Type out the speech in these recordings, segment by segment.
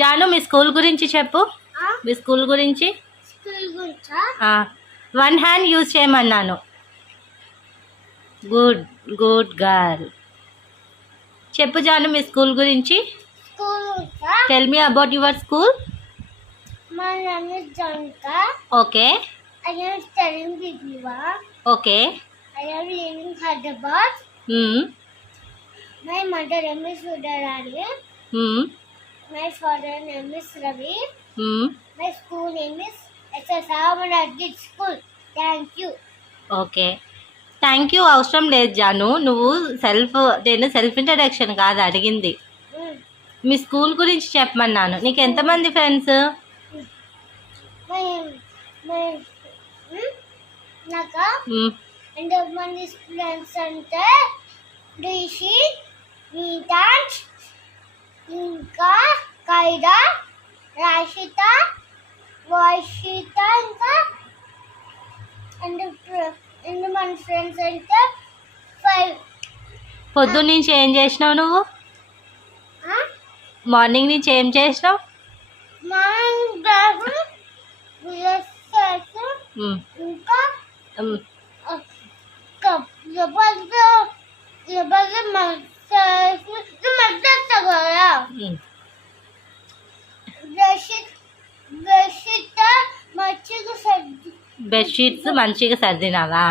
జాను మీ స్కూల్ గురించి చెప్పు. మీ స్కూల్ గురించి. వన్ హ్యాండ్ యూజ్ చేయమన్నాను. Good good girl. చెప్పు జాను మీ స్కూల్ గురించి. Tell me about your school. My name is Janka. Okay. I am studying Vidya. Okay. I am living Hyderabad. My mother name is Sudarani. My father name is Ravi. My school name is SS Ramanajit School. Thank you. Okay. Thank you అవసరం లేదు జాను. నువ్వు నేను self introduction కాదు అడిగింది. మీ school గురించి చెప్పమన్నాను. నీకు ఎంతమంది friends? నాకు ఎంతమంది ఫ్రెండ్స్ అంటే రిషి, నీతాంజ్, ఇంకా కైదా, రాషిత, వర్షిత, ఇంకా ఎంతమంది ఫ్రెండ్స్ అంటే 5. పొద్దున్న నుంచి ఏం చేసినావు నువ్వు? మార్నింగ్ నుంచి ఏం చేసినావు? ఇంకా బెడ్షీట్స్ మంచిగా సర్దినావా?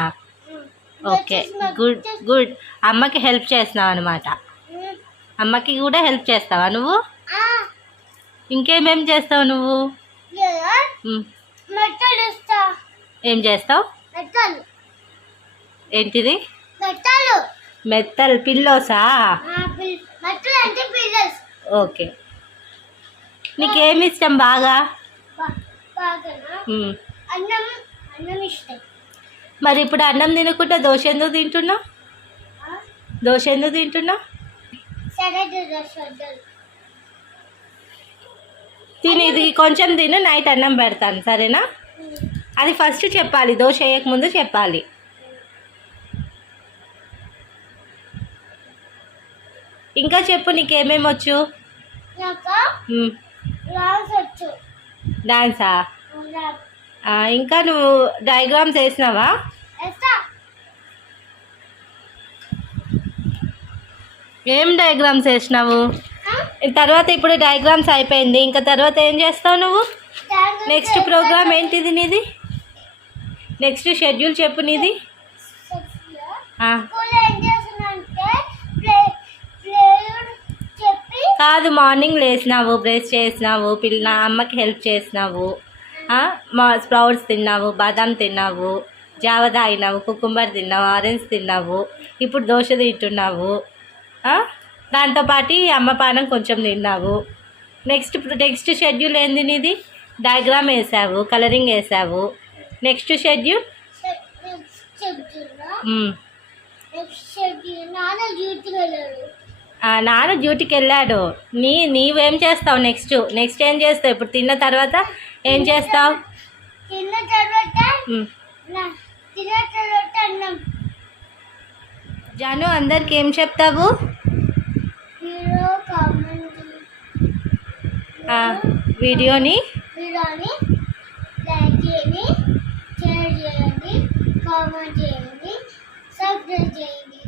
Okay, good good. అమ్మకి హెల్ప్ చేస్తున్నావు అనమాట. అమ్మకి కూడా హెల్ప్ చేస్తావా నువ్వు? ఇంకేమేం చేస్తావు నువ్వు? ఏం చేస్తావు? ఏంటిది? మెత్తలు. పిల్లోసా? ఓకే. నీకేమి ఇష్టం బాగా? మరి ఇప్పుడు అన్నం తినకుండా దోశ ఎందుకు తింటున్నావు? దోశ ఎందుకు తింటున్నావు? తిని ఇది కొంచెం తిను, నైట్ అన్నం పెడతాను సరేనా? అది ఫస్ట్ చెప్పాలి, దోశ వేయకముందు చెప్పాలి. ఇంకా చెప్పు, నీకేమేమి వచ్చు? డాన్సా? ఇంకా నువ్వు డయాగ్రామ్స్ వేసినావా? ఏం డయాగ్రామ్స్ వేసినావు? తర్వాత ఇప్పుడు డయాగ్రామ్స్ అయిపోయింది, ఇంకా తర్వాత ఏం చేస్తావు నువ్వు? నెక్స్ట్ ప్రోగ్రామ్ ఏంటిది నీది? నెక్స్ట్ షెడ్యూల్ చెప్పు నీది. కాదు, మార్నింగ్ లేసినావు, బ్రష్ చేసినావు, అమ్మకి హెల్ప్ చేసినావు, స్ప్రౌట్స్ తిన్నావు, బాదాం తిన్నావు, జావ తాగినావు, కుకుంబర్ తిన్నావు, ఆరెంజ్ తిన్నావు, ఇప్పుడు దోశ తింటున్నావు, దాంతోపాటు అమ్మ పానం కొంచెం తిన్నావు. నెక్స్ట్ షెడ్యూల్ ఏంది నీది? డయాగ్రామ్ వేసావు, కలరింగ్ వేసావు. నెక్స్ట్ షెడ్యూల్ నాన్న డ్యూటీకి వెళ్ళాడు. నీవేం చేస్తావు? నెక్స్ట్ ఏం చేస్తావు? ఇప్పుడు తిన్న తర్వాత ఏం చేస్తావు? జాను, అందరికి ఏం చెప్తావు? వీడియోని లైక్ చేయండి, షేర్ చేయండి, కామెంట్ చేయండి, సబ్స్క్రైబ్ చేయండి.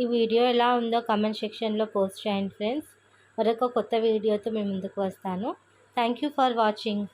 ఈ వీడియో ఎలా ఉందో కామెంట్ సెక్షన్లో పోస్ట్ చేయండి ఫ్రెండ్స్. మరొక కొత్త వీడియోతో మేము ముందుకు వస్తాను. Thank you for watching.